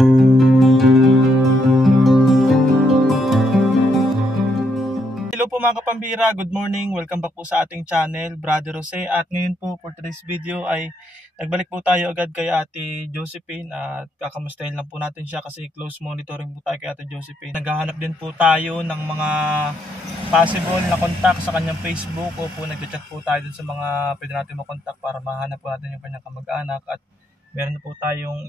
Hello po mga kapambira, good morning. Welcome back po sa ating channel, Brother Jose. At ngayon po for today's video ay nagbalik po tayo agad kay Ate Josephine at kakamustahin lang po natin siya kasi close monitoring po tayo kay Ate Josephine. Naghahanap din po tayo ng mga possible na contact sa kanyang Facebook o po nag-chat po tayo dun sa mga pwede natin makontak para mahanap po natin yung kanyang kamag-anak. At meron na po tayong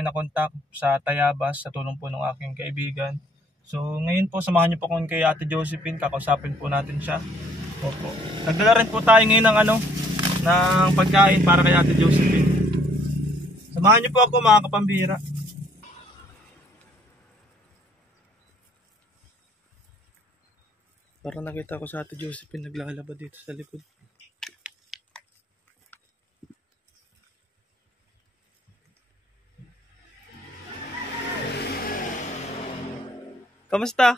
na contact sa Tayabas sa tulong po ng aking kaibigan. So ngayon po samahan niyo po kung kay Ate Josephine, kakausapin po natin siya. Opo. Nagdala rin po tayo ngayon ng pagkain para kay Ate Josephine. Samahan niyo po ako mga kapambira. Para nakita ko sa Ate Josephine naglalaba dito sa likod. Kamusta?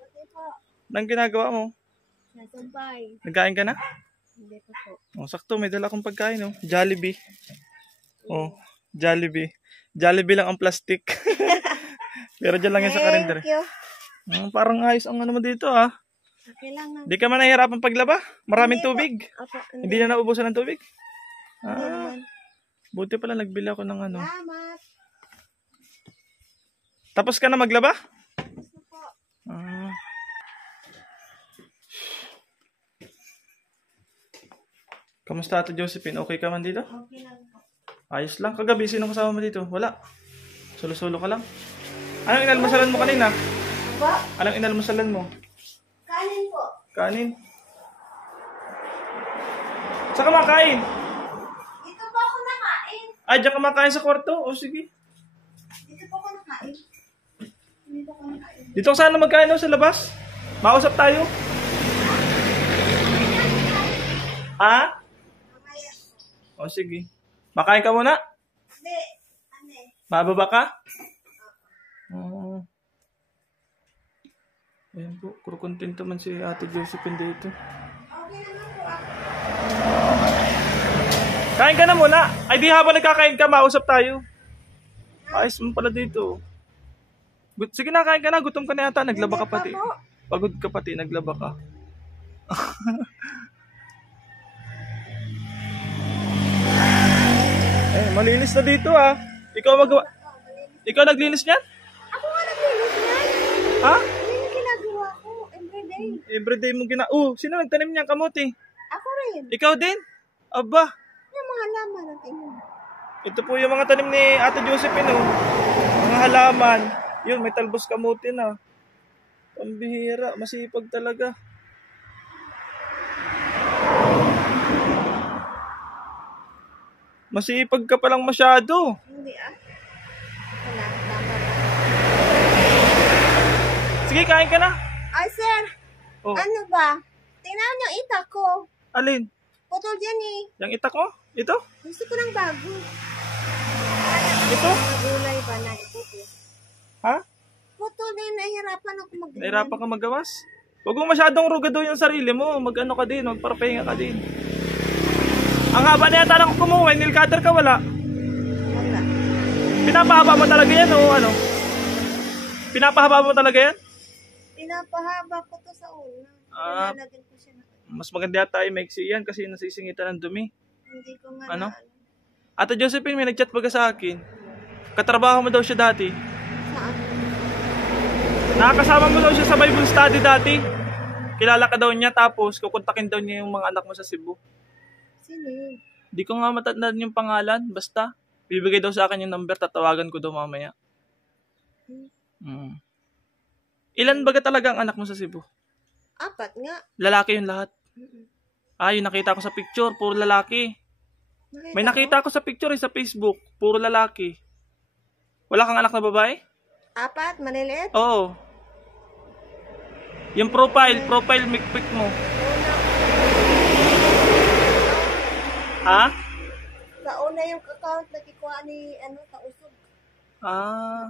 Okay po. Anong ginagawa mo? Nasabay. Nagkain ka na? Hindi pa po. Oh, sakto, may dala akong pagkain, oh. Jollibee. Oh, Jollibee. Jollibee lang ang plastic. Pero dyan lang yan sa karindere. Thank you. Parang ayos ang ano mo dito, ah. Okay lang na. Di ka man nahihirapan paglaba? Maraming Hindi po. tubig. Opo. Hindi na naubusan ng tubig? Hindi naman. Buti pala nagbili ako ng ano. Salamat. Tapos ka na maglaba? Gusto po. Kamusta Ate Josephine? Okay ka man dito? Okay lang po. Ayos lang. Kagabi, sino kasama mo dito? Wala. Solo-solo ka lang. Anong inalmasalan mo kanina? Po? Anong inalmasalan mo? Kanin po. Kanin. Saan ka makain? Dito po ako nakain. Ay, diyan ka makain sa kwarto? O sige. Dito po ako nakain. Dito ako nakain. Dito ka sana magkain sa labas. Mausap tayo. Ha? Mamaya. O sige. Makain ka muna? Hindi. Ano eh. Mababa ka? Oo. Ayan po. Kuro kontento man si Ate Josephine dito. Okay naman po ako. Kain ka na muna. Ay di habang nagkakain ka, mausap tayo. Ayos mo pala dito. Sige na, kain ka na. Gutom ka na yata. Naglaba ka pati. Hindi pa po. Pagod ka pati. Naglaba ka. Malinis na dito ah. Ikaw naglinis niyan? Ako nga naglinis yan. Ha? Yan yung ginagawa ko. Everyday. Everyday mo sino nagtanim niyang kamote? Ako rin. Ikaw din? Aba. Yung mga laman natin yun. Ito po yung mga tanim ni Ate Josephine, oh. Mga halaman. Yun, may talbos kamote na. Pambihira, masipag talaga. Masipag ka palang masyado. Hindi ah. Wala. Tama na. Sige, kain ka na. Ay, sir. Oh, Ano ba? Tingnan yung ita ko. alin? Putol yan eh. Yung itak mo? Ito? Gusto ko ng bago. Ito? Magulay ba na iputol? Ha? Putol din. Nahihirapan ako mag-gulay. Nahirapan ka magawas? Huwag mo masyadong rugado yung sarili mo. Mag-ano ka din, magparpahinga ka din. Ang haba na yata lang kumuha, nail cutter ka wala. Wala. Pinapahaba mo talaga yan o ano? Pinapahaba mo talaga yan? Pinapahaba ko to sa una. Ah. Nilalagyan ko siya na. Mas maganda yata ay maiksi yan kasi nasisingitan ng dumi. Hindi ko nga Ano? na. Ate Josephine, may nagchat baga sa akin. Katrabaho mo daw siya dati. Saan? Nakakasama mo daw siya sa Bible study dati. Kilala ka daw niya tapos kukontakin daw niya yung mga anak mo sa Cebu. Sino yun? Di ko nga matandaan yung pangalan. Basta, bibigay daw sa akin yung number. Tatawagan ko daw mamaya. Ilan baga talaga ang anak mo sa Cebu? 4 nga. Lalaki yung lahat. Yung nakita ko sa picture. Puro lalaki. May nakita ko sa picture sa Facebook. Puro lalaki. Wala kang anak na babae? 4? Maliliit? Oo. Yung profile pic mo. Ha? Sa una yung account na kikuha ni Kausog.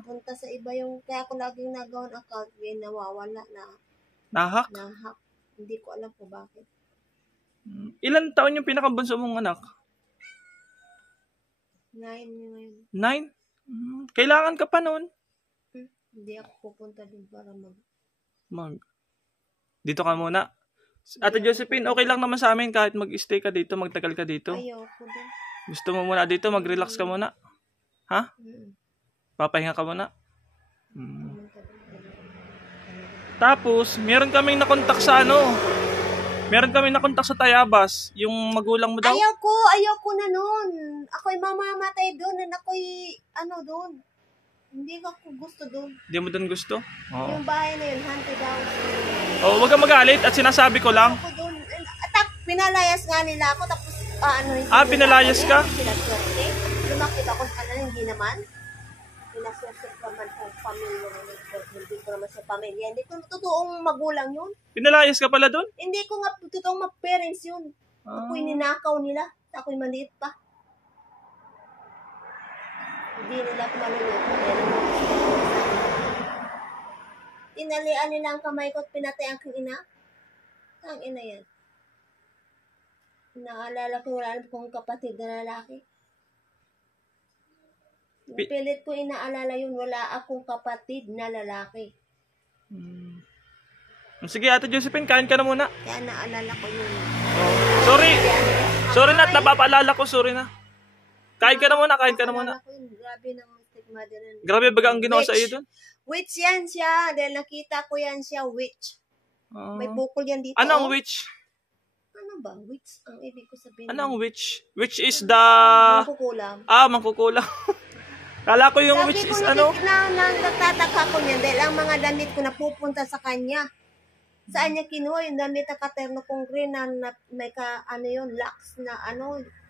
Punta sa iba yung, kaya ako laging nagawa ng account, ngayon nawawala na Nahak? hack. Hindi ko alam po bakit. Ilan taon yung pinakabunso mong anak? 9 ngayon. 9? Kailangan ka pa nun. Hindi ako pupunta din para Dito ka muna. Ate Josephine, okay lang naman sa amin kahit mag-stay ka dito, magtagal ka dito. Ayoko din. Gusto mo muna dito, mag-relax ka muna? Ha? Papahinga ka muna? Tapos, meron kaming nakontak sa meron kaming nakontak sa Tayabas, yung magulang mo daw. Ayoko na nun. Ako'y mamamatay doon, ako'y doon. Hindi ako gusto doon. Hindi mo doon gusto? Oo. Yung bahay na yun, haunted house. Oh, wag kang magalit at sinasabi ko lang. Ako doon. Pinalayas nga nila ako, tapos pinalayas ka? Pinaswerte. Lumakit ako sa kanila, hindi naman. Pinaswerte naman kung pamilya na hindi ko naman sa pamilya. Hindi ko totoong magulang yun. Pinalayas ka pala doon? Hindi ko nga totoong mag-parents yun. Ako'y ninakaw nila. Ako'y maliit pa. Hindi nila ako maluluto. Tinalian nila ang kamay ko at pinatay ang ina. Ang ina yan. Naalala ko wala kong kapatid na lalaki. Pilit ko inaalala yun, wala akong kapatid na lalaki. Sige, Ate Josephine, kain ka na muna. Kaya naalala ko yun. Sorry. Sorry na, napapaalala ko, sorry na. Kain ka na muna. Grabe naman mother. Grabe baga ang ginawa sa iyo doon? Witch yan siya. Dahil nakita ko yan siya, witch. May bukol yan dito. Ano ang witch? Ano ba? Witch ang ibig ko sabihin. Ano ang witch? Witch is the... Mangkukulam. Mangkukulam. Kala ko yung witch is Nagtataka ko niyan dahil ang mga damit ko napupunta sa kanya. Saan niya kinuha yung damit na katerno kong green na may locks na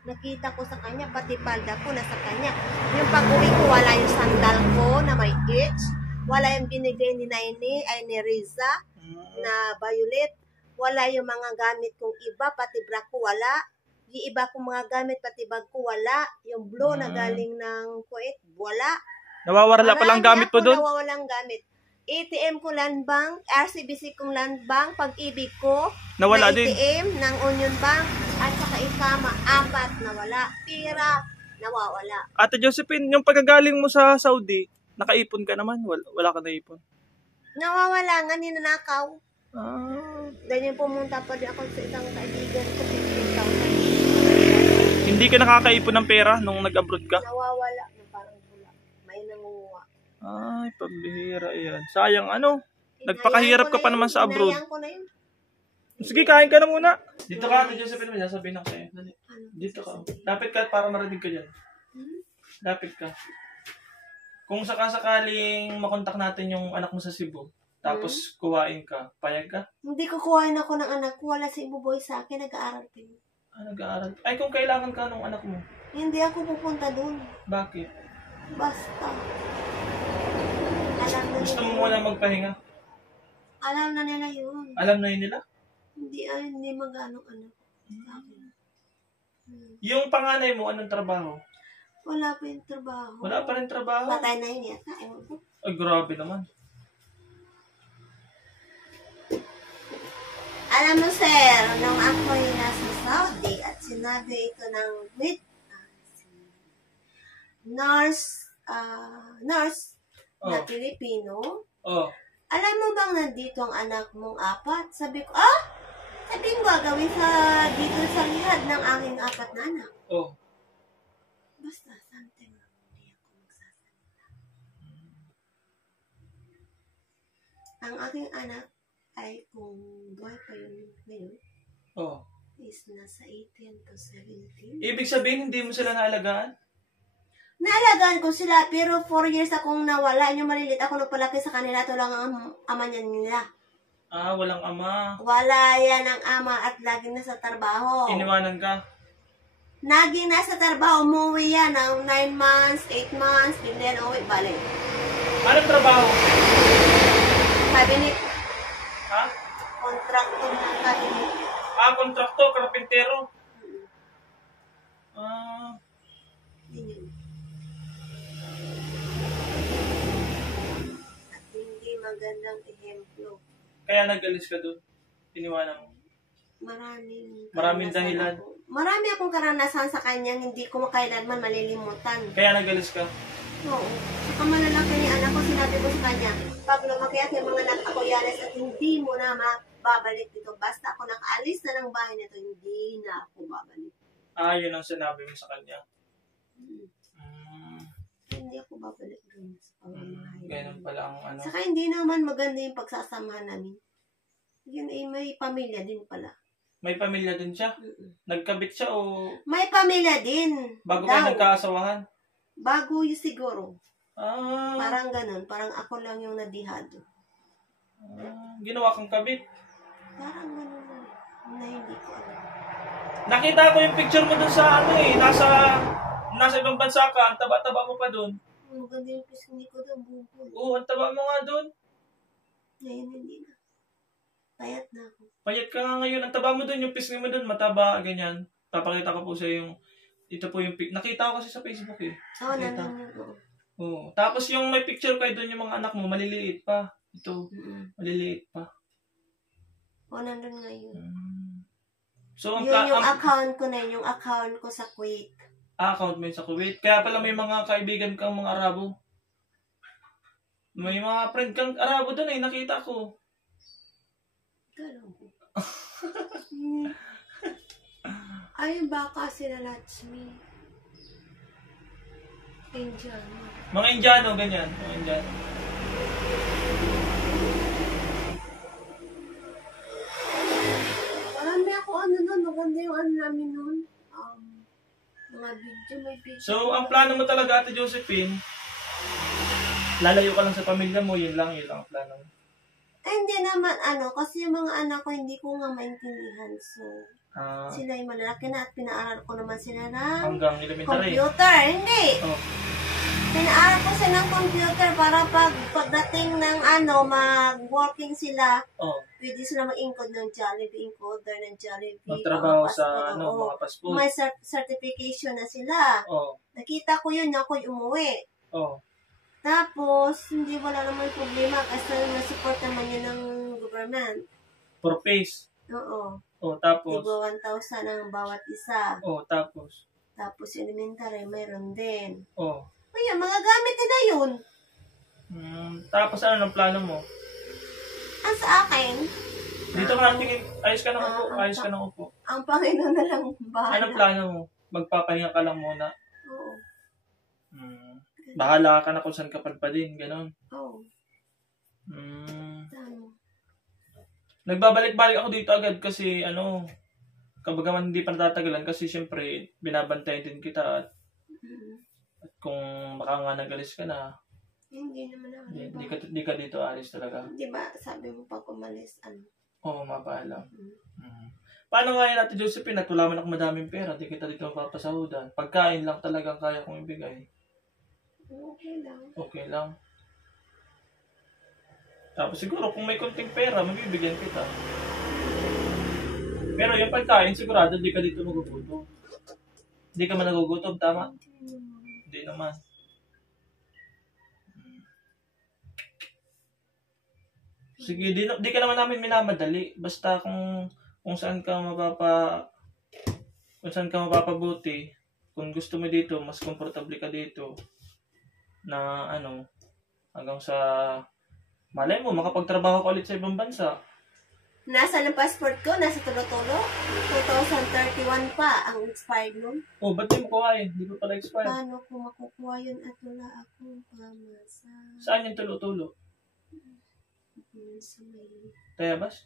nakita ko sa kanya, pati palda ko nasa kanya. Yung pag-uwi ko, wala yung sandal ko na may itch. Wala yung binigay ni ni Riza na violet. Wala yung mga gamit kong iba, pati bra ko wala. Yung iba kong mga gamit, pati bag ko wala. Yung blue na galing ng Kuwait, wala. Nawawala palang gamit po doon? Nawawalang gamit. ATM ko land bank, RCBC kong land bank, pag-ibig ko, nawala na din. ATM ng Union Bank, at saka ikama, 4 nawala. Pira, nawawala. Ate Josephine, yung pagkagaling mo sa Saudi, nakaipon ka naman? Wala ka naipon? Nawawala nga, ninanakaw. Dahil yung pumunta pa din ako sa isang kaibigan ko, 15,000. Hindi ka nakakaipon ng pera nung nag-abroad ka? Nawawala, parang wala. May nangunguha. Ay, pambihira yan. Sayang nagpakahirap ka pa naman sa abroad. Inayang ko na yun. Sige, kain ka na muna. Dito ka, Ate Josephine, may sasabihin ako sa'yo. Dito ka. Lapit ka para marinig ka dyan. Lapit ka. Kung sakasakaling makontak natin yung anak mo sa Cebu, tapos kuhain ka, payag ka? Hindi ko kuhain ako ng anak ko. Wala si Ibuboy sa akin, nag-aaral din. Nag-aaral? Ay, kung kailangan ka ng anak mo. Hindi ako pupunta doon. Bakit? Basta. Gusto mo muna magpahinga? Alam na nila yun. Alam na yun nila? Hindi mag-anong anak. Yung panganay mo, anong trabaho? Wala pa yung trabaho. Wala pa rin trabaho? Patay na yun yata. Ewan ko. Ay, grabe naman. Alam mo, sir, nung ako'y nasa Saudi at sinabi ito ng nurse na Pilipino. Alam mo bang nandito ang anak mong 4? Sabi ko, sabi ko gagawin dito sa lihad ng aking 4 na anak. Basta, something lang, hindi ako magsasalita. Ang aking anak ay kung buhay pa yun ngayon, is nasa 18 to 17. Ibig sabihin, hindi mo sila naalagaan? Naalagaan ko sila, pero 4 years akong nawala. Yung malilit ako nagpalaki sa kanila, ito lang ang ama nila. Walang ama. Wala yan ang ama at laging nasa trabaho. Iniwanan ka? Laging nasa trabaho, umuwi yan ng 9 months, 8 months, then uwi, balik. Anong trabaho? Cabinet. Kontrakto ng cabinet. Kontrakto, karpintero. Yun. At hindi magandang ehemplo. Kaya nag-alis ka doon? Iniwanan mo? Maraming dahilan. Marami akong karanasan sa kanya, hindi ko kailanman malilimutan. Kaya nag-alis ka? Oo. Saka malalaki ni anak ko, sinabi ko sa kanya, pag lumaki at yung mga anak ako yanes at hindi mo na mababalik dito. Basta ako nakaalis na ng bahay nito, hindi na ako babalik. Ah, yun ang sinabi mo sa kanya. Hindi ako babalik dun sa pamamahay. Ganun pala ang ano. Saka hindi naman maganda yung pagsasamahan namin. Yun ay may pamilya din pala. May pamilya din siya? Nagkabit siya o May pamilya din. bago kayo nagkaasawahan? Bago yung siguro. Ah, Parang ganun. Parang ako lang yung nadihado. ginawa kang kabit. Parang ganun lang. Na hindi ko alam. Nakita ko yung picture mo dun sa ano eh, nasa ibang bansa ka, ang taba-taba mo pa dun. Maganda yung pisngi ko doon, bukol. Oo, ang taba mo nga dun. Ngayon hindi na. Payat na ako. Payat ka nga ngayon, ang taba mo dun, yung pisngi mo dun, mataba, ganyan. Papakita ko po sa yung, ito po yung, nakita ko kasi sa Facebook eh. Oo, nandun yun. Oo. Oo. Tapos yung may picture kayo dun, yung mga anak mo, maliliit pa. Ito, maliliit pa. Oo, nandun nga yun. So, Yun yung account ko na yun, yung account ko sa Kuwait. Account mo yun sa Kuwait. Kaya pala may mga kaibigan kang mga Arabo. May mga friend kang Arabo dun eh, nakita ko. Gano'n ko. Ay, baka sila Latsmi. Indiano. Mga Indiano, ganyan. Mga Indiano. Marami ako nun. Maganda yung namin nun. Mga video, may video. So, ang plano mo talaga, Ate Josephine, lalayo ka lang sa pamilya mo, yun lang ang plano mo. Hindi naman, kasi yung mga anak ko, hindi ko nga maintindihan. So, sila yung malalaki na at pinaaral ko naman sila ng hanggang elementary. Computer. Hindi. Oh. Pinaaral ko sila ng computer para pagdating ng mag-working sila, pwede sila mag-encode ng Jollibee, encoder ng Jollibee. Magtrabaho sa mga passport. May certification na sila. Nakita ko yun, ako'y umuwi. Tapos, wala naman problema kasi na-support naman yun ng government. For face? Oo. Tapos? Diba 1,000 ang bawat isa. Tapos? Tapos elementary, mayroon din. Kaya, mga gamit nila yun. Tapos ano ng plano mo? Ang sa akin? Dito ka tingin, ayos ka ng upo. Ang Panginoon na lang bahala. Anong plano mo? Magpapahinga ka lang muna? Oo. Bahala ka na kung saan ka padpadin, gano'n? Oo. Nagbabalik-balik ako dito agad kasi kabagaman hindi pa natatagalan kasi syempre binabantayan din kita at kung baka nga nag-alis ka na. Hindi naman ako. Hindi ka dito alis talaga. Di ba sabi mo pag umalis, Oo, mapaalam. Paano nga yan, Ate Josephine, at wala man ako madaming pera, di kita dito mapapasahudan. Pagkain lang talagang kaya kong ibigay. Okay lang. Tapos siguro kung may konting pera, mabibigyan kita. Pero yung pagkain, sigurado di ka dito magugutom. Di ka man nagugutom, tama? Hindi naman. Sige, di ka naman namin minamadali. Basta kung saan ka mapapabuti, kung gusto mo dito, mas komportable ka dito na hanggang sa malay mo, makapagtrabaho ka ulit sa ibang bansa. Nasaan ang passport ko? Nasa tulo-tulo? 2031 pa ang expired nun. Ba't di mo kuhain? Di pa pala expired. Paano ko makukuha yun at wala akong pamasa? Saan yung tulo-tulo? Sa may... Tayabas?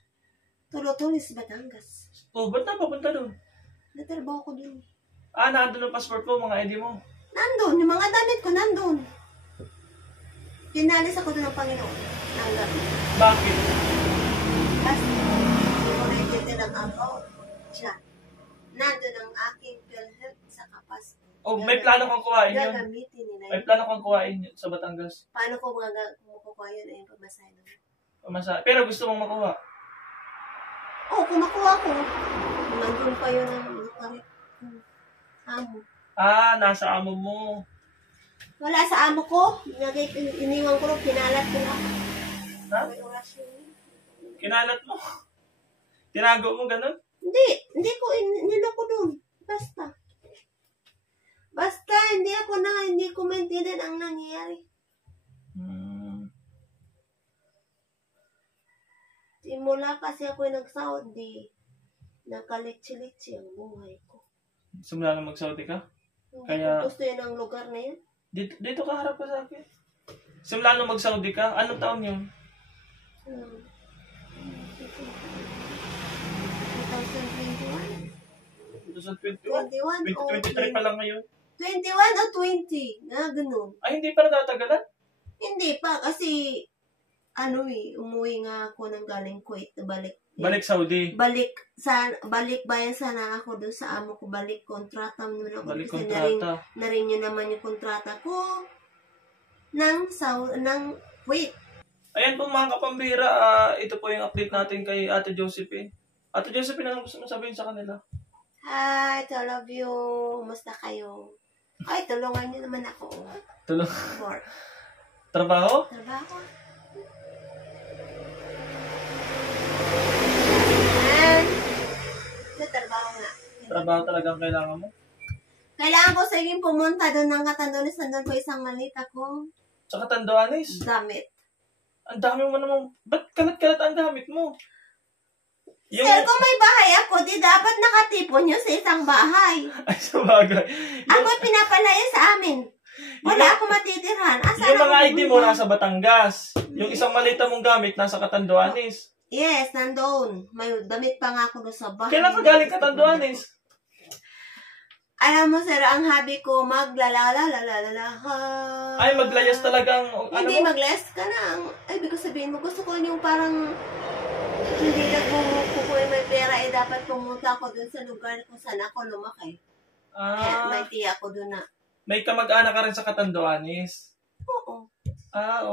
Tulo-tulo sa Batangas. Ba't na papunta doon? Natrabaho ko dun. Nandun ang passport ko, mga ID mo? Nandun. Yung mga damit ko nandun. Pinalis ako doon ng Panginoon. Bakit? Kasi, oriented ang account. Siya. Nandun ang aking PhilHealth sa kapas. May plano kang kuhain yun? Gagamitin nila. May plano kang kuhain yun sa Batangas? Paano ko makukuha yun? Ayun, pagmasahin naman. Pero gusto mong makuha? Kung makuha ko. Nandun pa yun ang amo. Nasa amo mo. Wala sa amo ko. Iniwan ko lang, kinalat ko lang. May orasyon. Kinalat mo? Tinago mo ganun? Hindi ko, niloko dun. Basta. Basta, hindi ko maintindihan ang nangyayari. Simula kasi ako nagsahod, nakalitsi-litsi ang buhay ko. Simula na mag-Saudi ka? Hindi Kaya- ko gusto yun ang lugar na yun. Dito ka harap ka sa akin. Simula na mag-Saudi ka? Anong taon yun? 2021? 2021? 21 o 2023 pa lang ngayon. 21 o 20? Ganun. Ay, hindi pa natatagalan? Hindi pa, kasi, umuwi nga ako ng galing Kuwait na balik. Balik Saudi. Balik bayan sana ako doon sa amo ko. Balik kontrata mo naman ako. Balik Kasi kontrata. na-renew naman yung kontrata ko ng Kuwait. Ayan po mga kapambira, ito po yung update natin kay Ate Josephine. Ate Josephine, anong gusto mo sabihin sa kanila? Hi to all of you. Kumusta kayo? Ay, tulungan niyo naman ako. For Trabaho? trabaho. And, sa trabaho nga. Trabaho talagang kailangan mo? Kailangan ko saging pumunta doon ng Catanduanes. Nandun ko isang malita ko. Tsaka Tanduanes? Damit. Ang dami mo namang, ba't kalat-kalat ang gamit mo? Sir, kung may bahay ako, di dapat nakatipon nyo sa isang bahay. Ay, sabagay. Ako pinapalaya sa amin. Wala akong matitirhan. Yung mga ID mo nasa Batangas. Yung isang malita mong gamit nasa Catanduanes. Yes, nandoon. May damit pa nga ako doon sa bahay. Kailan ka galing Catanduanes? Alam mo, sir, ang hobby ko, Ay, maglayas talagang, Hindi, maglayas ka na. Ay, ibig ko sabihin mo, gusto ko yung parang hindi nagbubuko may pera, dapat pumunta ako dun sa lugar kung saan ako lumaki. May tiya ako dun na. May kamag-anak ka rin sa Catanduanes? Oo.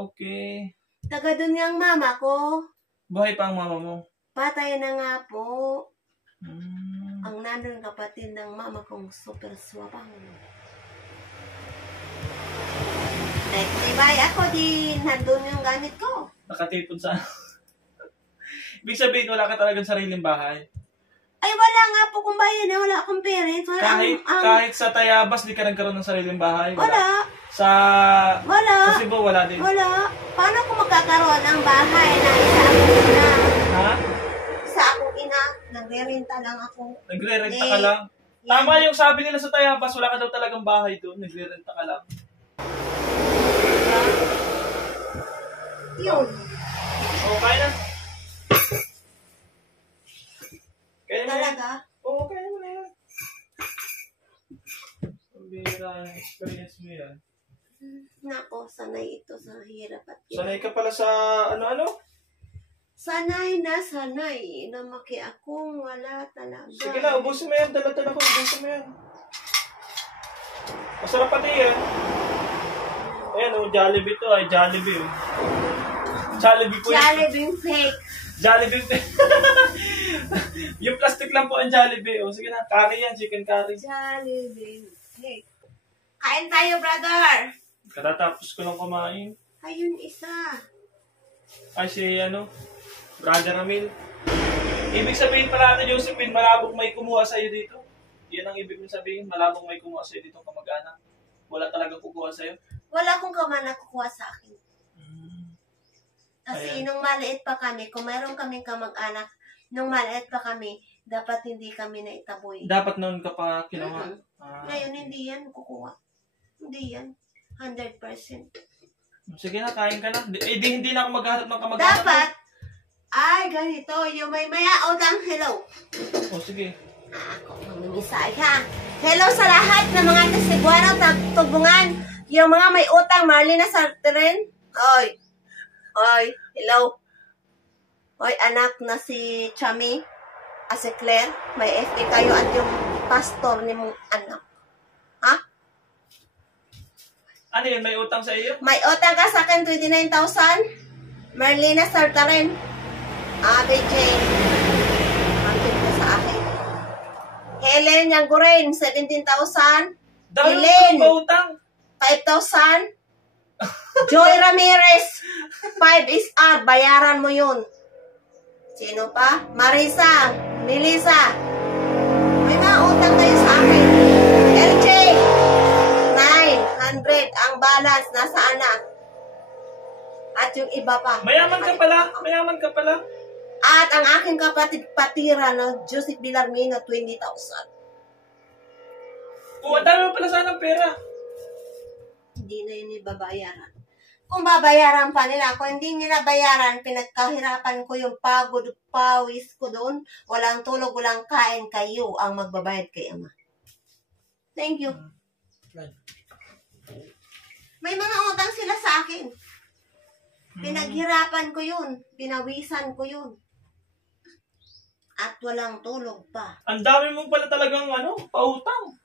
Okay. Taga dun yung mama ko. Buhay pa ang mama mo? Patay na nga po. Ang nandun kapatid ng mama kong super swabang. Naitibay ako, nandun yung gamit ko. Nakatipon sa Ibig sabihin, wala ka talagang sariling bahay? Ay, wala nga po kung bayan na wala akong parents. Kahit sa Tayabas, di ka nagkaroon ng sariling bahay? Wala. Sa Cebu, wala din? Wala. Paano ko magkakaroon ng bahay na isa akong ina? Ha? Sa akong ina, nagre-renta lang ako. Nagre-renta ka lang? Tama yung sabi nila sa Tayabas, wala ka daw talagang bahay doon. Nagre-renta ka lang. Yun. Okay na. Kaya na yan. Talaga? Oo, kaya mo na yan. Pambira yung experience mo yan. Nako, sanay ito sa hirap at Sanay ka pala sa ano-ano? Sanay na maki akong wala talaga. Sige na, ubusin mo yan. Dala-dala ko, ubusin mo yan. Masarap pati yan. Ayan o, Jollibee to ay. Jollibee o. Jollibee po yan. Jollibee fake. Jollibee fake. Yung plastic lang po ang Jollibee o. Sige na, curry yan, chicken curry. Jollibee fake. Kain tayo, brother. Katatapos ko lang kumain. Ayun, isa. Ay, si Brother Ramil. Ibig sabihin pala na Josephine, malabong may kumuha sa'yo dito. Yan ang ibig mong sabihin, malabong may kumuha sa'yo dito kamag-anak. Wala talagang kukuha sa'yo. Wala akong kamana kukuha sa akin. Kasi Ayan. nung maliit pa kami, kung mayroon kaming kamag-anak, nung maliit pa kami, dapat hindi kami na itaboy. Dapat noon ka pa kinuha. Ngayon, hindi yan kukuha. Hindi yan. 100%. Sige na, kain ka na. Hindi na ako maghahanap ng kamag-anak. Dapat, ay, ganito, yung may utang, hello. O, sige. Ako, mamimisay ha. Hello sa lahat ng mga Cebuano, tagtubungan. Yung mga may utang, Marlena Sarteren. Oy, hello. Oy, anak na si Chami, si Claire, may FB kayo at yung pastor ni mong anak. Ha? Ano yun, may utang sa iyo? May utang ka sa akin, 29,000. Marlena Sartaren. BJ. Mantin ka sa akin. Helen Yanguren, 17,000. Dahil Helen. ba utang? 5,000. Joy Ramirez, 5 SR. Bayaran mo yun. Sino pa? Marisa, Melissa. May mga utang kayo sa akin. LJ, balance, nasaan na? At yung iba pa. Mayaman ka pala. Mayaman ka pala. At ang aking kapatid patira na Joseph Villarmina, 20,000. Oo, ang dami mo pala sana ng pera. Hindi na yun ibabayaran. Kung babayaran pa nila, kung hindi nila bayaran, pinagkahirapan ko yung pagod, pawis ko doon. Walang tulog, walang kain, kayo ang magbabayad kay Ama. Thank you. May mga utang sila sa akin. Pinaghirapan ko yun. Pinawisan ko yun. At walang tulog pa. Ang dami mong pala talagang pautang.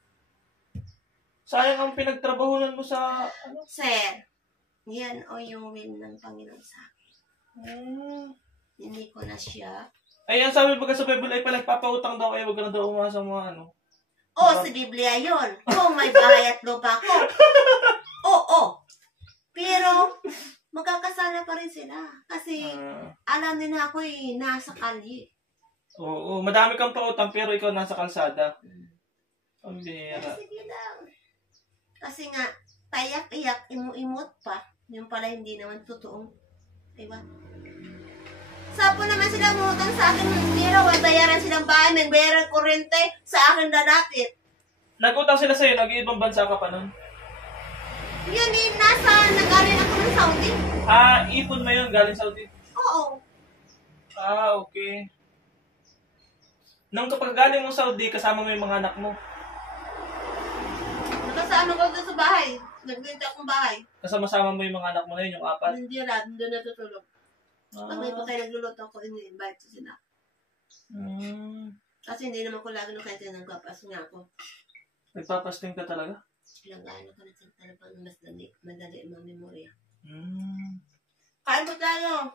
Sayang ang pinagtrabahunan mo sa Sir, yan o yung will ng Panginoon sa akin. Hindi ko na siya. Ay, ang sabi baga sa Bible ay pala papautang daw kayo, wag ka na daw umasa mga Sa Biblia yun. Kung may bahay at lupa ko. Oo. Pero, magkakasala pa rin sila. Kasi, alam nila ako nasa kalye. Oo, madami kang pautang pero ikaw nasa kalsada. Ang bihira. Sige lang. Kasi nga, payak-iyak, imu-imot pa. Yung pala hindi naman totoong. Diba? Sapo naman sila umutang sa akin ng pera. May bayaran silang bahay, may bayaran kurente. Sa akin dadakit. Nag-utang sila sa'yo, nag-iibang bansa ka pa nun? Yun nagaling ako ng Saudi. Ipon mo yun, galing Saudi? Oo. Okay. Nung kapag galing mo Saudi, kasama mo yung mga anak mo? Nakasama ko doon sa bahay. Nagbenta akong bahay. Kasama-sama mo yung mga anak mo na yun, yung apat? Hindi lahat, doon natutulog. Pag may pa kayo nagluluto ako, ini-invite ko sila. Kasi hindi naman ko lagi nung kahit nagpapas nga ako. Nagpapasting ka talaga? Ilang ano ka na talagang mas madali ang memorya. Kain po tayo.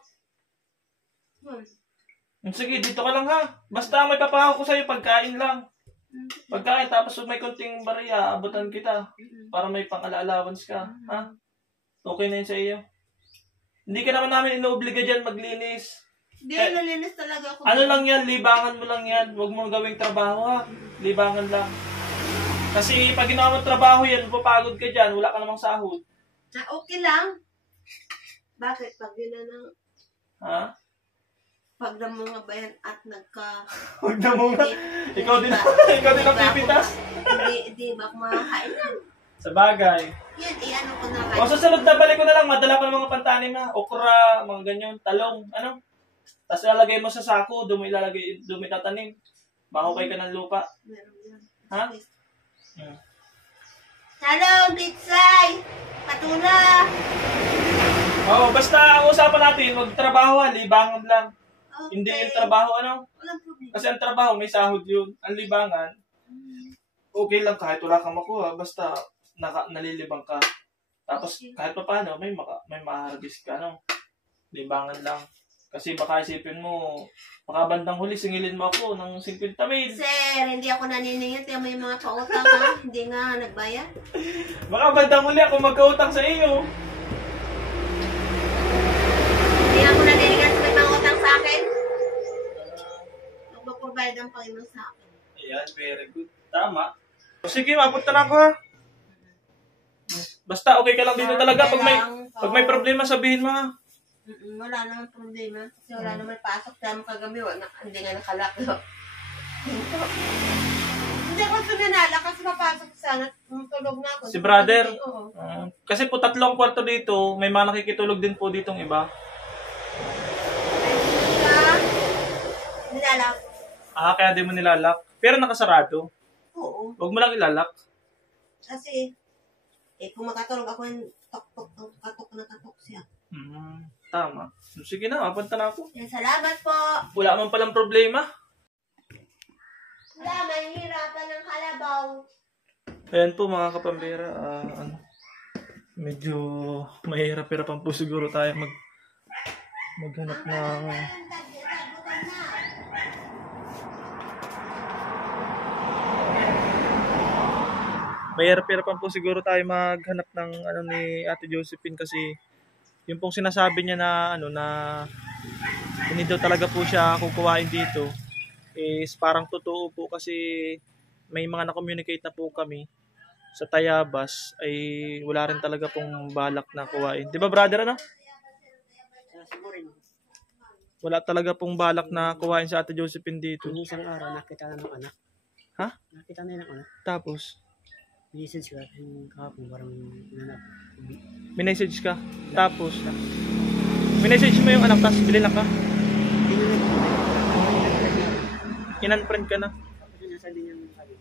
Sige, dito ka lang ha. Basta may papahako ko sa'yo, pagkain lang. Pagkain, tapos may konting bariya, abutan kita. Para may pang-allowance ka. Ha? Okay na yun sa iyo. Hindi ka naman namin inuobliga dyan maglinis. Hindi, nalinis talaga ako. Ano lang yan, libangan mo lang yan. Huwag mo gawing trabaho ha. Libangan lang. Kasi pag ginawa mo trabaho yan, papagod ka dyan, wala ka namang sahod. Okay lang. Bakit? Pag yun na Ha? pag namunga ba yan at Huwag na muna. Ikaw din ang pipitas. Hindi ba kumakain yan? Sa bagay. Yan, ano ko na O susunod na balik ko na lang, madala ko ng mga pantanim ha. Okra, mga ganyan, talong, Tapos ilalagay mo sa sako, doon mo itatanim. Mahukay ka ng lupa. Meron yan. Ha? Hello, Pitsay! Patula! Basta ang usapan natin, magtrabaho ha, libangan lang. Okay. Hindi yung trabaho, Walang problema. Kasi ang trabaho, may sahod yun. Ang libangan, okay lang kahit wala kang makuha, basta nalilibang ka. Tapos kahit pa paano, may ma-harvest ka, Libangan lang. Kasi baka isipin mo, makabandang huli, singilin mo ako ng 50 mil. Sir, hindi ako naniningit. Yung may mga pautang ha. Hindi nga nagbayad. Baka bandang huli ako magkautang sa iyo. Hindi ako naniningit sa may mga utang sa akin. Magpaprovide ang Panginoon sa akin. Ayan, very good. Tama. Sige, mapunta na ako ha. Basta okay ka lang dito talaga. Pag may problema, sabihin mo ha. Wala naman problema. Kasi wala naman pasok. Dami kagabi. Hindi nga nakalak. Hindi ako suminala kasi mapasok sana. Tulog na ako. Si brother. Oo. Kasi po 3 kwarto dito. May mga nakikitulog din po ditong iba. Nilalak. Kaya di mo nilalak. Pero nakasarado. Oo. Huwag mo lang ilalak. Kasi, kung makatulog ako yung katok na katok siya. Tama. Sige na, mapunta na ako. Salamat po. Wala man palang problema. Wala, mahihirapan ng kalabaw. Ayan po mga kapambira. Medyo mahirap-hirapan po siguro tayo maghanap ng... Mahirap-hirapan po siguro tayo maghanap ng ni Ate Josephine kasi yung pong sinasabi niya na na hindi daw talaga po siya kukuhain dito is parang totoo po kasi may mga na-communicate na po kami. sa Tayabas ay wala rin talaga pong balak na kuhain. Di ba brother ano? Siguro rin. Wala talaga pong balak na kuhain sa Ate Josephine dito. Yung isang araw, nakita na ng anak. Ha? Nakita na ng anak. Tapos, Message ka, yung kahapon parang nanap. minessage ka. Tapos, minessage mo yung anak, tapos bilhin lang ka. In-unfriend ka na. Tapos yun, sabi niya, sabi.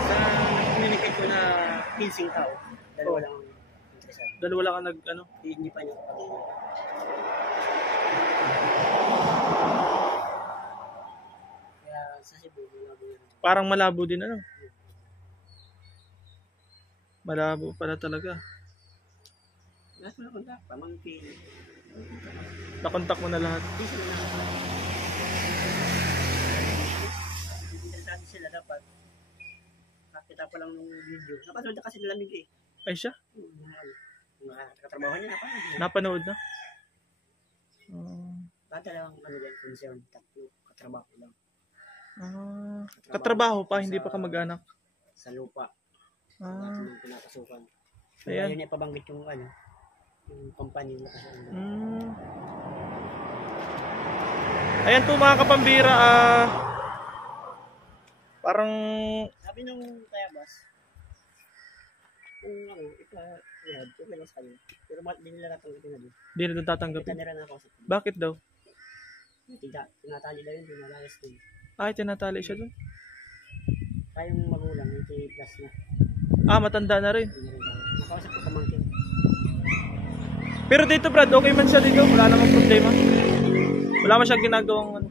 Sa communicate ko na 15 tao, dalawa lang ang interesado. Dalawa lang ka nag, ano? Hindi pa niya kapag kaya sa Cebu, malabo yan. Parang malabo din, ano? Malabo pala talaga. Lahat mo na kontak, pamangkin. Nakontak mo na lahat. Hindi sila na. Interesado sila dapat. Nakita pa lang ng video. Napanood na kasi nilamig eh. Ay siya? Mga katrabaho niya napanood. Napanood na? Lahat lang ano yan, concern, tatlo, katrabaho lang. Katrabaho pa, hindi pa ka mag-anak. Sa lupa. Ah, Lahat ng pinapasukan. Ayan. Ayun niya pabanggit yung ano, yung company na kasi. Ayan po mga kapambira, parang Sabi nung Tayabas, kung ano, ipa-ihad, okay lang sa kanya. Pero hindi nila natanggapin na doon. di na doon Kita tatanggapin. nila na ako sa Bakit daw? tinatali lang yun, pinalayas din. Ay, tinatali siya doon. Kayong magulang, 80 plus na. Matanda na rin. Hindi na rin tayo. Nakausap ko pamangkin. Pero dito Brad, okay man siya dito. Wala namang problema. Wala man siyang ginagawang ano.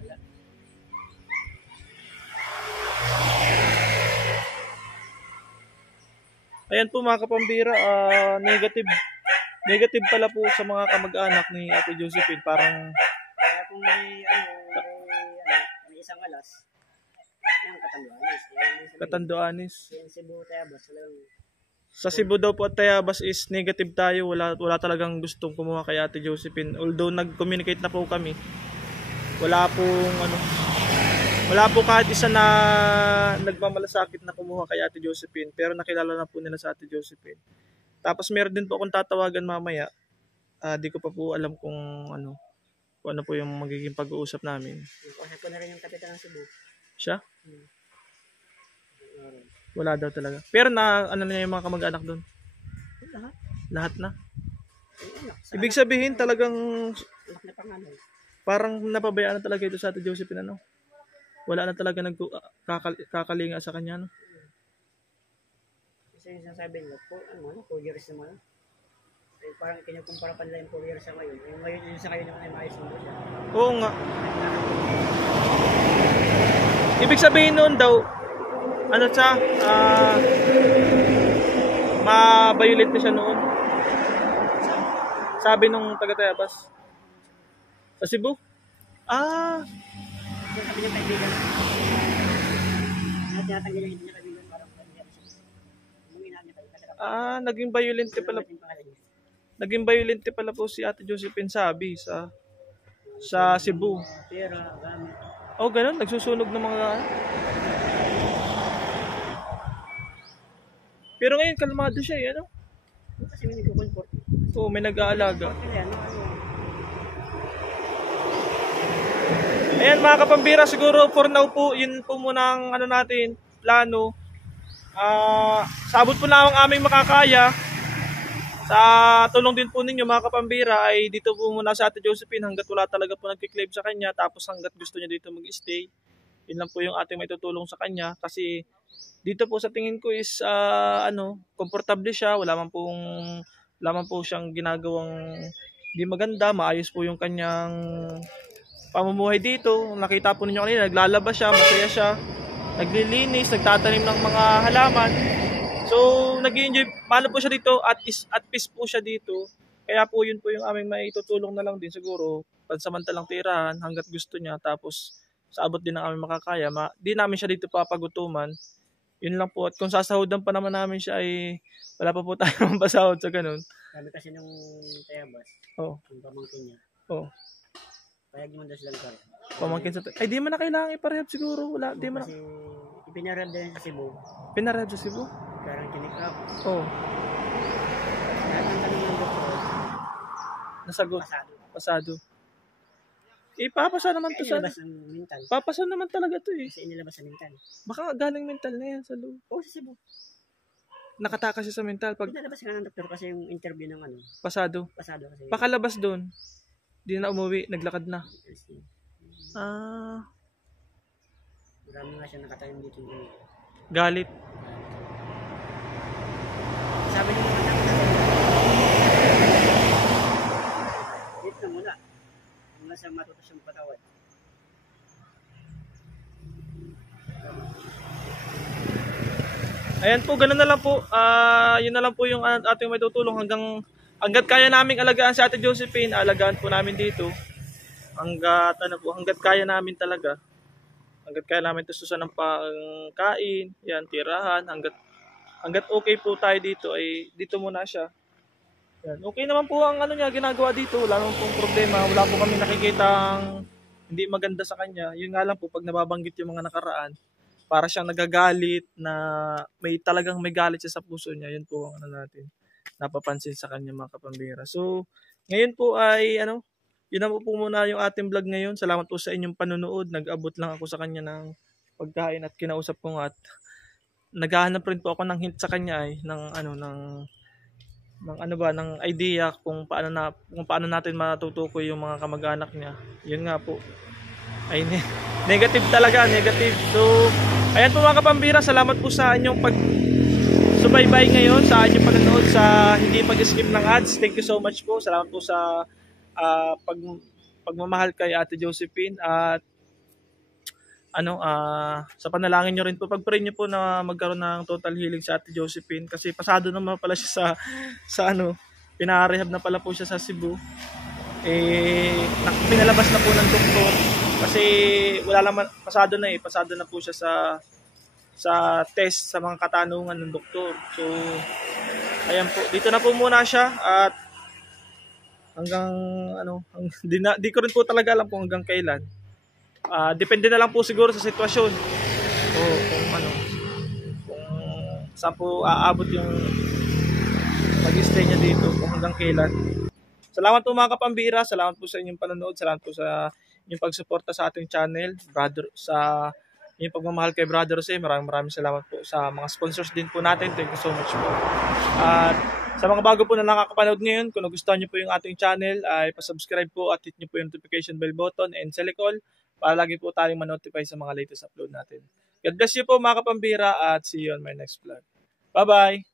Ayan po mga kapambira, negative. Negative pala po sa mga kamag-anak ni Ate Josephine. Parang Kaya kung may isang alas, yung Katanduanes. Katanduanes. Yung Cebu, Tayabas, walang Sa Cebu daw po at Tayabas is negative tayo. Wala talagang gustong kumuha kay Ate Josephine. Although nag-communicate na po kami. Wala po kahit isa na nagmamalasakit na kumuha kay Ate Josephine. Pero nakilala na po nila sa Ate Josephine. Tapos meron din po akong tatawagan mamaya. Di ko pa po alam kung ano po yung magiging pag-uusap namin. Kasi ko na rin yung kapitan ng Cebu. Siya? Wala daw talaga. Pero na ano na yung mga kamag-anak doon? Lahat. Lahat na. Yung anak. Ibig sabihin talagang Anak na panganay. parang napabayaan na talaga ito sa Ate Josephine, ano? Wala na talaga kakalinga sa kanya, no? Kasi yung sinasabi nila, 4 years naman. Eh, parang kinukumpara pa nila yung 4 years sa ngayon. Yung ngayon, yung sa ngayon naman ay maayos mo siya. Oo nga. Ibig sabihin noon daw, ano siya, ma-violate na siya noon. Sabi nung taga-Tayabas. Sa Cebu? So, sabi niya kaibigan. Tinatanggal yung hindi niya kaibigan. Parang kaibigan siya. Yung ina niya kaibigan. Naging violent pala. Naging violent pala po si Ate Josephine, sabi sa Cebu. Pera, gamit. Oh, ganun, nagsusunog ng mga Pero ngayon kalmado siya, eh, ano? Kasi may nagkukonfort. Oo, may nag-aalaga. Kaya Ayan mga kapambira, siguro for now po, yun po muna ang ano natin, plano. Sabot po na ang aming makakaya. Sa tulong din po ninyo mga kapambira ay dito po muna sa Ate Josephine hanggat wala talaga po nagki-claim sa kanya, tapos hanggat gusto niya dito mag-stay. Yun lang po yung ating may tutulong sa kanya kasi dito po sa tingin ko is komportable siya, wala man po siyang ginagawang hindi maganda, maayos po yung kanyang pamumuhay dito. Nakita po ninyo kanina, naglalaba siya, masaya siya, naglilinis, nagtatanim ng mga halaman. So, nag-enjoy, malo po siya dito at peace po siya dito. Kaya po yun po yung aming maitutulong na lang din siguro, pansamantalang tirahan hanggat gusto niya, tapos sa abot din ng aming makakaya, di namin siya dito papagutuman. Yun lang po. At kung sasahudan pa naman namin siya ay wala pa po tayong pasahod sa ganun. sabi kasi nung Tayabas, Oh. yung pamangkin niya, Oh. payag naman daw silang kare. Pamangkin sa... Ay, di mo na kailangan iparehab siguro. Wala, di mo na... Kasi ipinarab din sa Cebu. Pinarehab sa Cebu? Parang kinikap. Oo. Lahat ng tanong ng doktor, Nasagot. pasado. Pasado. Papasa naman to Kaya sana. inilabas ng mental. Papasa naman talaga to eh. Kasi inilabas ng mental. Baka galing mental na yan sa loob. Oo, sa Cebu. Nakatakas siya sa mental pag Pinalabas nga ng doktor kasi yung interview ng pasado. pasado kasi. Pakalabas doon. Di na umuwi, naglakad na. Kasi Ah, marami nga siya nakatayo dito. galit. Sabi niya naman natin wait na muna. Muna sa matutos yung patawad. Ayan po, ganun na lang po. Yun na lang po yung ating may tutulong hanggat kaya naming alagaan si Ate Josephine, alagaan po namin dito. Hanggat kaya namin talaga. Hanggat kaya namin tustusan ng pangkain, yan, tirahan, hanggat okay po tayo dito ay dito muna siya. Yan. Okay naman po ang niya ginagawa dito, wala naman pong problema, wala po kami nakikitang hindi maganda sa kanya. Yun nga lang po pag nababanggit yung mga nakaraan, para siyang nagagalit na talagang may galit siya sa puso niya. Yun po ang natin napapansin sa kanya mga kapambira. So, ngayon po ay yun na po muna yung ating vlog ngayon. Salamat po sa inyong panonood. Nag-abot lang ako sa kanya ng pagkain at kinausap ko nga at naghahanap rin po ako ng hint sa kanya ng idea kung paano natin matutukoy yung mga kamag-anak niya. Yun nga po. Ay negative talaga, negative. So, ayan po mga kapambira, salamat po sa inyong subaybay ngayon, sa inyong panonood, sa hindi pag-skip ng ads. Thank you so much po. Salamat po sa pagmamahal kay Ate Josephine at sa panalangin nyo rin po, pag-pray nyo po na magkaroon ng total healing sa Ate Josephine kasi pasado naman pala siya sa pinarehab na pala po siya sa Cebu. Pinalabas na po ng doktor kasi wala naman, pasado na po siya sa test, sa mga katanungan ng doktor. So ayan po, dito na po muna siya at hanggang di ko rin po talaga alam kung hanggang kailan. Depende na lang po siguro sa sitwasyon. O kung saan po aabot yung pag-stay niya dito, kung hanggang kailan. Salamat po mga kapambira, salamat po sa inyong panonood, salamat po sa inyong pagsuporta sa ating channel, sa inyong pagmamahal kay Brother Jose. Maraming salamat po sa mga sponsors din po natin. Thank you so much po. At sa mga bago po na nakakapanood ngayon, kung nagustuhan niyo po yung ating channel, ay pa-subscribe po at hit niyo po yung notification bell button and select all para lagi po tayong ma-notify sa mga latest upload natin. God bless you po mga kapambira at see you on my next vlog. Bye-bye!